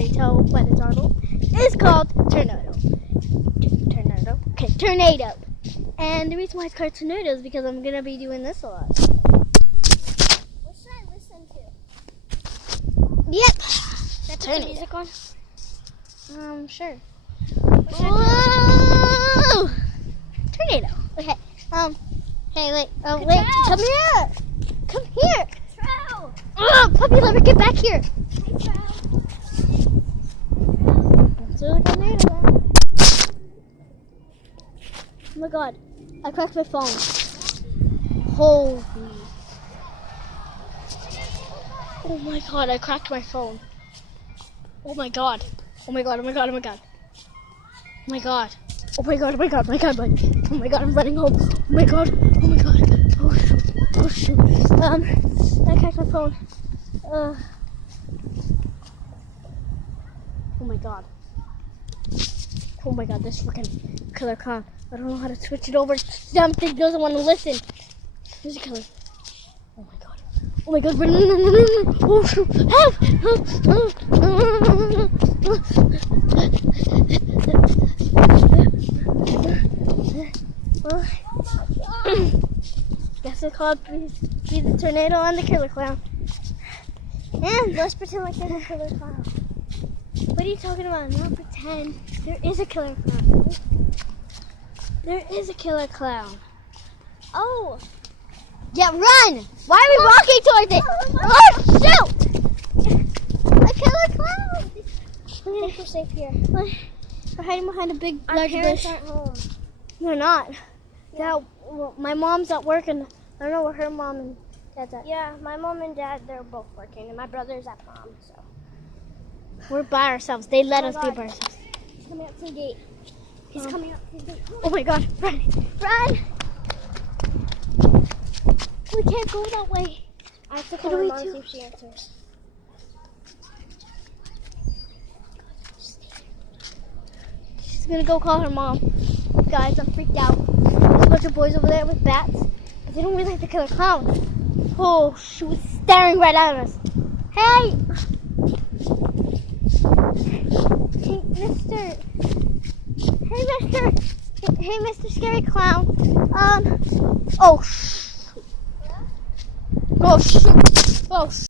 already tell by the title, is called Tornado. Okay, Tornado. And the reason why it's called Tornado is because I'm going to be doing this a lot. What should I listen to? Yep. Should I put some music on? Sure. What should I Whoa! Tornado. Okay. Hey, wait. Oh, Control. wait. Come here. Come here. True. Oh, puppy lover, get back here. Hey, True. Let's do the tornado now. Oh my god. I cracked my phone. Holy. Oh my god, I cracked my phone. Oh my god. Oh my god, oh my god, oh my god. Oh my god. Oh my god, oh my god, oh my god, oh my god, I'm running home. Oh my god, oh my god. Oh shoot, oh shoot. I cracked my phone. Oh my god. Oh my god, this freaking killer clown. I don't know how to switch it over. Damn thing doesn't want to listen. There's a killer. Oh my god. Oh my god, run. Oh shoot. Help! Guess it's called Be the Tornado and the Killer Clown. And let's pretend like there's a killer clown. What are you talking about? Not pretend. There is a killer clown. There is a killer clown. Oh. Yeah, run! Why are we walking towards it? Oh, shoot! A killer clown! I think we're safe here. We're hiding behind a big, Our large parents bush. aren't home. They're not. Well, my mom's at work, and I don't know where her mom and dad's at. Yeah, my mom and dad, they're both working, and my brother's at prom, so. We're by ourselves. They let Oh us my be God. by ourselves. He's coming up to the gate. He's coming up to the gate. Oh my god, run! Run! We can't go that way. I have to What call do her we mom do? see if she answers. She's gonna go call her mom. Guys, I'm freaked out. There's a bunch of boys over there with bats, but they don't realize the killer clown. Oh, she was staring right at us. Hey! Hey, mister. Hey, mister. Hey, Mr. Scary Clown. Oh, shoot. Oh, shoot. Oh, shoot.